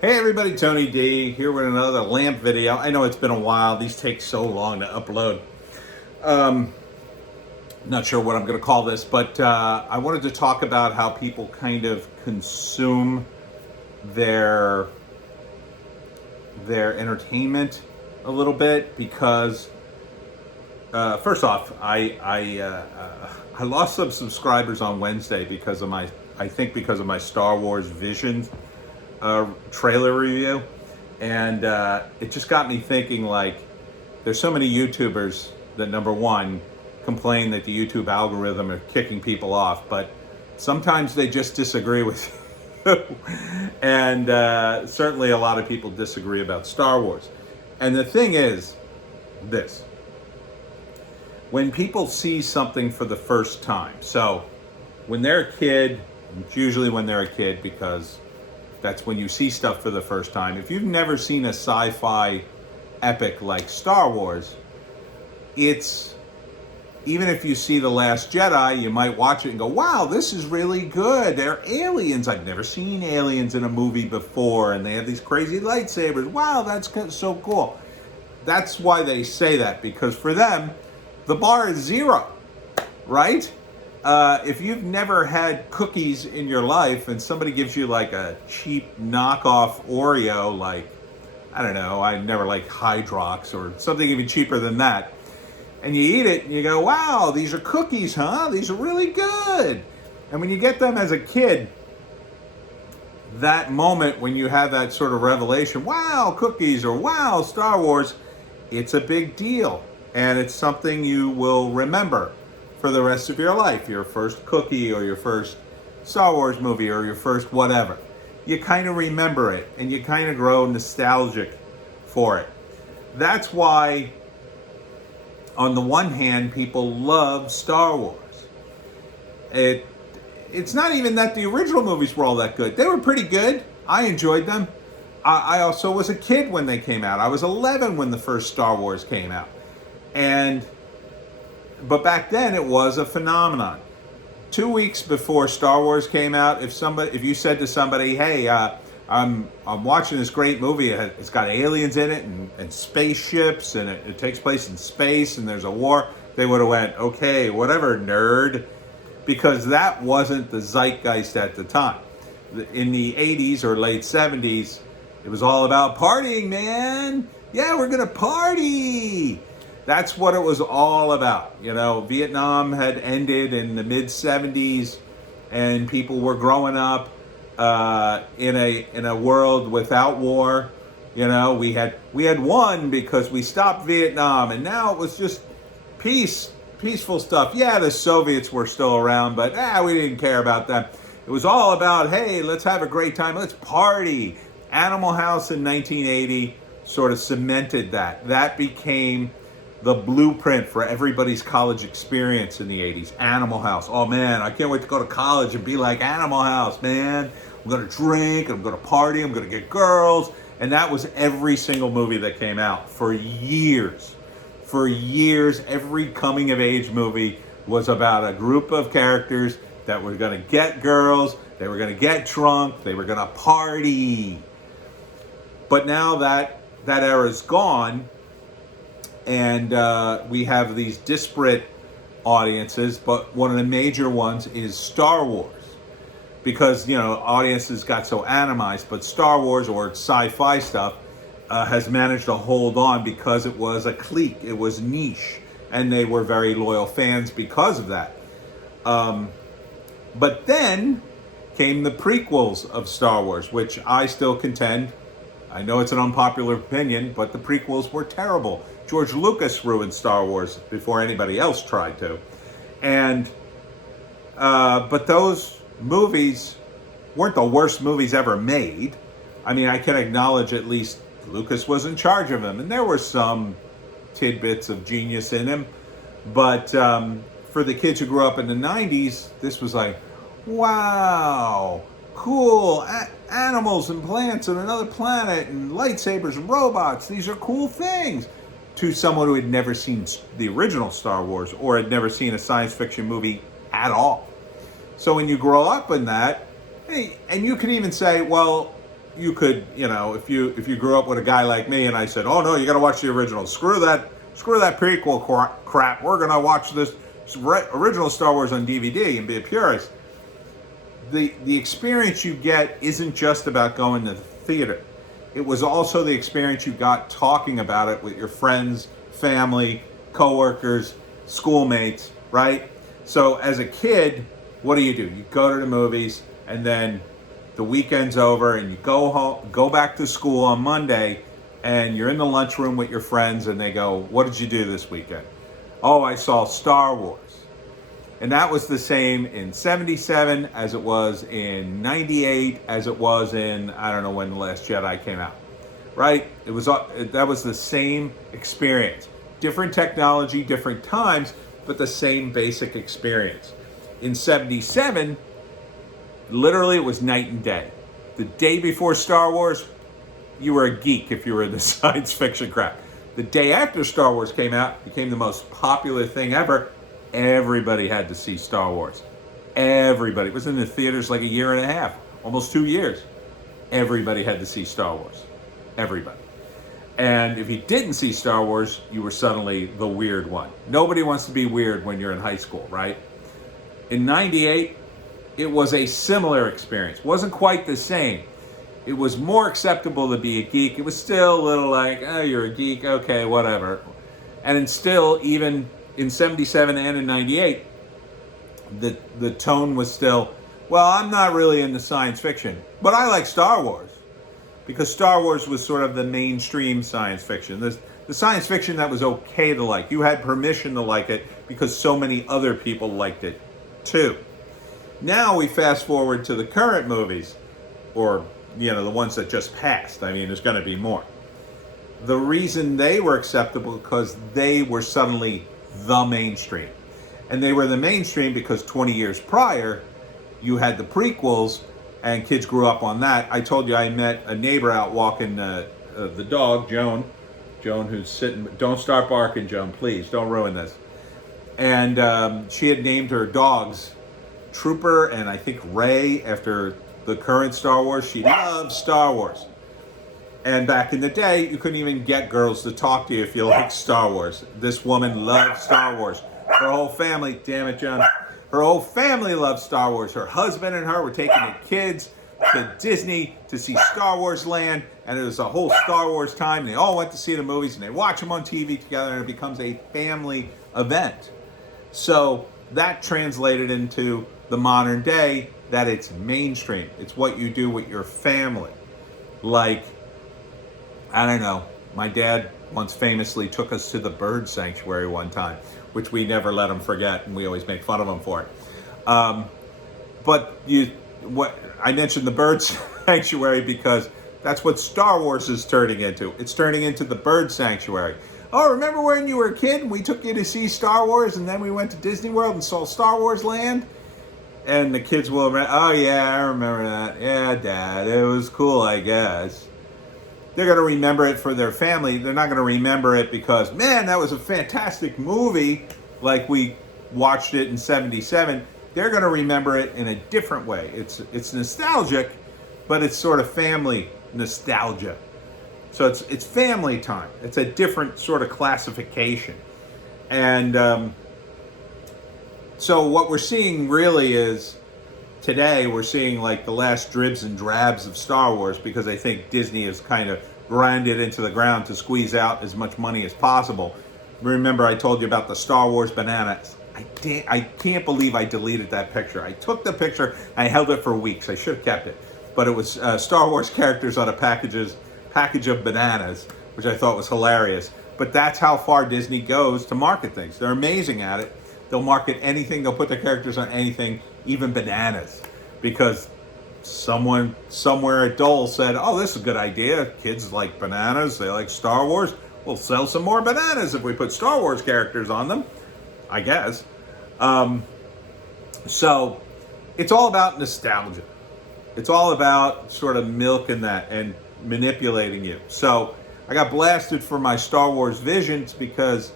Hey everybody, Tony D here with another lamp video. I know it's been a while. These take so long to upload. Not sure what I'm going to call this, but I wanted to talk about how people kind of consume their entertainment a little bit because first off, I lost some subscribers on Wednesday because of my Star Wars Vision trailer review, and it just got me thinking, like, there's so many YouTubers that, number one, complain that the YouTube algorithm are kicking people off, but sometimes they just disagree with you. And certainly a lot of people disagree about Star Wars. And the thing is this: when people see something for the first time, so when they're a kid, it's usually when they're a kid because that's when you see stuff for the first time. If you've never seen a sci-fi epic like Star Wars, it's, even if you see The Last Jedi, you might watch it and go, wow, this is really good. They're aliens. I've never seen aliens in a movie before, and they have these crazy lightsabers. Wow, that's so cool. That's why they say that, because for them, the bar is zero, right? If you've never had cookies in your life and somebody gives you like a cheap knockoff Oreo, like, I don't know, I never liked Hydrox or something even cheaper than that, and you eat it and you go, wow, these are cookies, huh? These are really good. And when you get them as a kid, that moment when you have that sort of revelation, wow, cookies, or wow, Star Wars, it's a big deal. And it's something you will remember for the rest of your life. Your first cookie, or your first Star Wars movie, or your first whatever. You kind of remember it, and you kind of grow nostalgic for it. That's why, on the one hand, people love Star Wars. It's not even that the original movies were all that good. They were pretty good. I enjoyed them. I also was a kid when they came out. I was 11 when the first Star Wars came out. But back then it was a phenomenon. 2 weeks before Star Wars came out, if you said to somebody, hey, I'm watching this great movie, it's got aliens in it and spaceships, and it takes place in space and there's a war, they would have went, okay, whatever, nerd, because that wasn't the zeitgeist at the time. In the 80s or late 70s, it was all about partying, man. Yeah, we're gonna party. That's what it was all about. You know, Vietnam had ended in the mid-70s, and people were growing up in a world without war. You know, we had won because we stopped Vietnam, and now it was just peaceful stuff. Yeah, the Soviets were still around, but we didn't care about them. It was all about, hey, let's have a great time, let's party. Animal House in 1980 sort of cemented that. That became the blueprint for everybody's college experience in the 80s. Animal House. Oh man, I can't wait to go to college and be like Animal House, man. I'm gonna drink, I'm gonna party, I'm gonna get girls. And that was every single movie that came out for years. For years, every coming of age movie was about a group of characters that were gonna get girls, they were gonna get drunk, they were gonna party. But now that era's gone, and we have these disparate audiences, but one of the major ones is Star Wars, because, you know, audiences got so atomized, but Star Wars, or sci-fi stuff, has managed to hold on because it was a clique, it was niche, and they were very loyal fans because of that. But then came the prequels of Star Wars, which I still contend, I know it's an unpopular opinion, but the prequels were terrible. George Lucas ruined Star Wars before anybody else tried to. And but those movies weren't the worst movies ever made. I mean, I can acknowledge at least Lucas was in charge of them, and there were some tidbits of genius in him. But for the kids who grew up in the 90s, this was like, wow, cool, animals and plants and another planet and lightsabers and robots. These are cool things. To someone who had never seen the original Star Wars or had never seen a science fiction movie at all. So when you grow up in that, hey, and you can even say, well, you could, if you grew up with a guy like me and I said, oh no, you got to watch the original. Screw that prequel crap. We're gonna watch this original Star Wars on DVD and be a purist. The experience you get isn't just about going to the theater. It was also the experience you got talking about it with your friends, family, coworkers, schoolmates, right? So as a kid, what do? You go to the movies, and then the weekend's over and you go home, go back to school on Monday, and you're in the lunchroom with your friends and they go, what did you do this weekend? Oh, I saw Star Wars. And that was the same in 77 as it was in 98, as it was in, I don't know when The Last Jedi came out, right? That was the same experience. Different technology, different times, but the same basic experience. In 77, literally it was night and day. The day before Star Wars, you were a geek if you were in the science fiction crowd. The day after Star Wars came out, it became the most popular thing ever. Everybody had to see Star Wars. Everybody. It was in the theaters like a year and a half, almost 2 years. Everybody had to see Star Wars. Everybody. And if you didn't see Star Wars, you were suddenly the weird one. Nobody wants to be weird when you're in high school, right? In 98, it was a similar experience. It wasn't quite the same. It was more acceptable to be a geek. It was still a little like, oh, you're a geek, okay, whatever. And still, even in 77 and in 98, the tone was still, well, I'm not really into science fiction, but I like Star Wars. Because Star Wars was sort of the mainstream science fiction. The science fiction that was okay to like. You had permission to like it because so many other people liked it too. Now we fast forward to the current movies, or the ones that just passed. I mean, there's going to be more. The reason they were acceptable because they were suddenly the mainstream. And they were the mainstream because 20 years prior, you had the prequels, and kids grew up on that. I told you I met a neighbor out walking the dog, Joan, who's sitting. Don't start barking, Joan, please. Don't ruin this. And she had named her dogs Trooper and I think Ray after the current Star Wars. She loves Star Wars. And back in the day, you couldn't even get girls to talk to you if you liked Star Wars. This woman loved Star Wars. Her whole family, damn it, John. Her whole family loved Star Wars. Her husband and her were taking the kids to Disney to see Star Wars Land, and it was a whole Star Wars time. They all went to see the movies, and they watch them on TV together, and it becomes a family event. So that translated into the modern day that it's mainstream. It's what you do with your family. Like, I don't know, my dad once famously took us to the bird sanctuary one time, which we never let him forget, and we always make fun of him for it. But I mentioned the bird sanctuary because that's what Star Wars is turning into. It's turning into the bird sanctuary. Oh, remember when you were a kid and we took you to see Star Wars, and then we went to Disney World and saw Star Wars Land? And the kids will remember, oh yeah, I remember that. Yeah, Dad, it was cool, I guess. They're going to remember it for their family. They're not going to remember it because, man, that was a fantastic movie, like we watched it in 77. They're going to remember it in a different way. It's nostalgic, but it's sort of family nostalgia. So it's family time. It's a different sort of classification. And so what we're seeing really is, today we're seeing like the last dribs and drabs of Star Wars because I think Disney has kind of grinded into the ground to squeeze out as much money as possible. Remember I told you about the Star Wars bananas. I can't believe I deleted that picture. I took the picture, I held it for weeks. I should have kept it. But it was Star Wars characters on a package of bananas, which I thought was hilarious. But that's how far Disney goes to market things. They're amazing at it. They'll market anything, they'll put their characters on anything, even bananas. Because someone somewhere at Dole said, oh, this is a good idea. Kids like bananas, they like Star Wars. We'll sell some more bananas if we put Star Wars characters on them, I guess. So it's all about nostalgia. It's all about sort of milking that and manipulating you. So I got blasted for my Star Wars visions because,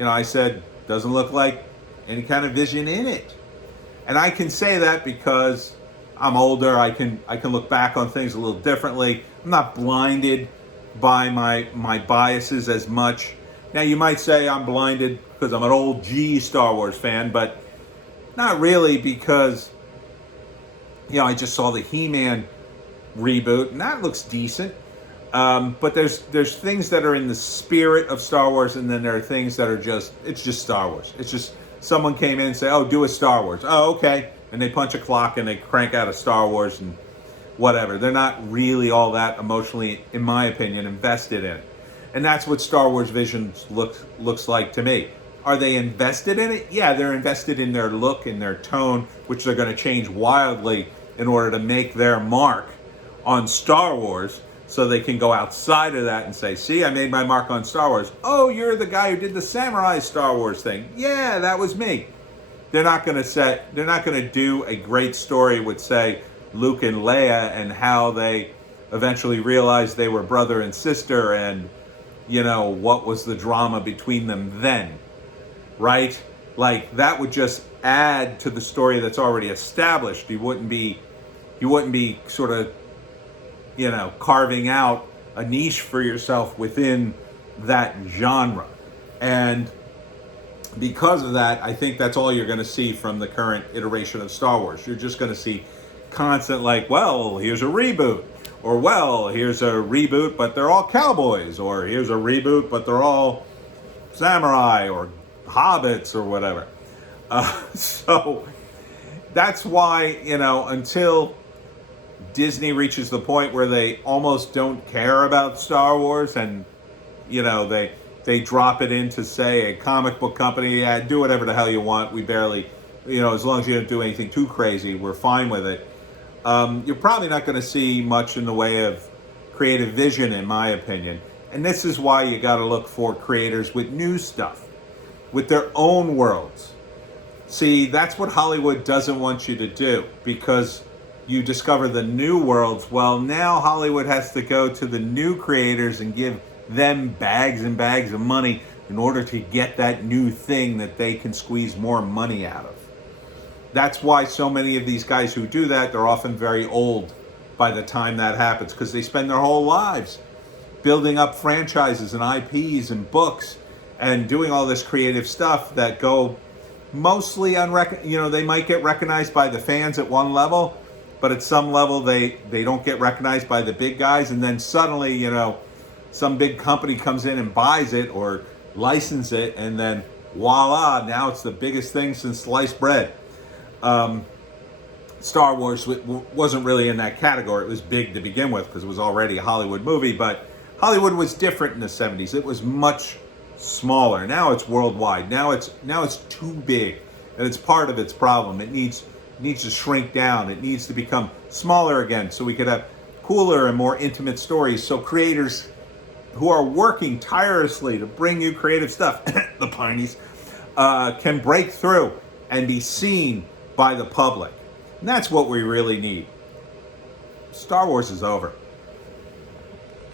I said, doesn't look like any kind of vision in it. And I can say that because I'm older. I can look back on things a little differently. I'm not blinded by my biases as much. Now you might say I'm blinded because I'm an old Star Wars fan, but not really, because I just saw the He-Man reboot and that looks decent. But there's things that are in the spirit of Star Wars, and then there are things that are it's just Star Wars. It's just someone came in and said, "Oh, do a Star Wars." Oh, okay. And they punch a clock and they crank out a Star Wars and whatever. They're not really all that emotionally, in my opinion, invested in it. And that's what Star Wars Visions looks like to me. Are they invested in it? Yeah, they're invested in their look and their tone, which they're going to change wildly in order to make their mark on Star Wars, so they can go outside of that and say, "See, I made my mark on Star Wars." "Oh, you're the guy who did the samurai Star Wars thing." "Yeah, that was me." They're not going to do a great story with, say, Luke and Leia and how they eventually realized they were brother and sister, and what was the drama between them then, right? Like, that would just add to the story that's already established. You wouldn't be sort of carving out a niche for yourself within that genre. And because of that, I think that's all you're going to see from the current iteration of Star Wars. You're just going to see constant, like, well, here's a reboot, or well, here's a reboot but they're all cowboys, or here's a reboot but they're all samurai or hobbits or whatever. So that's why, until Disney reaches the point where they almost don't care about Star Wars, and they drop it into, say, a comic book company. "Yeah, do whatever the hell you want. We barely, as long as you don't do anything too crazy, we're fine with it." You're probably not going to see much in the way of creative vision, in my opinion. And this is why you got to look for creators with new stuff, with their own worlds. See, that's what Hollywood doesn't want you to do, because you discover the new worlds. Well, now Hollywood has to go to the new creators and give them bags and bags of money in order to get that new thing that they can squeeze more money out of. That's why so many of these guys who do that, they're often very old by the time that happens, because they spend their whole lives building up franchises and IPs and books and doing all this creative stuff that go mostly they might get recognized by the fans at one level, but at some level they don't get recognized by the big guys, and then suddenly, some big company comes in and buys it or licenses it, and then voila, now it's the biggest thing since sliced bread. Star Wars wasn't really in that category. It was big to begin with because it was already a Hollywood movie, but Hollywood was different in the 70s. It was much smaller. Now it's worldwide. Now it's too big, and it's part of its problem. It needs to shrink down. It needs to become smaller again, so we could have cooler and more intimate stories, so creators who are working tirelessly to bring you creative stuff, the Pineys, can break through and be seen by the public. And that's what we really need. Star Wars is over.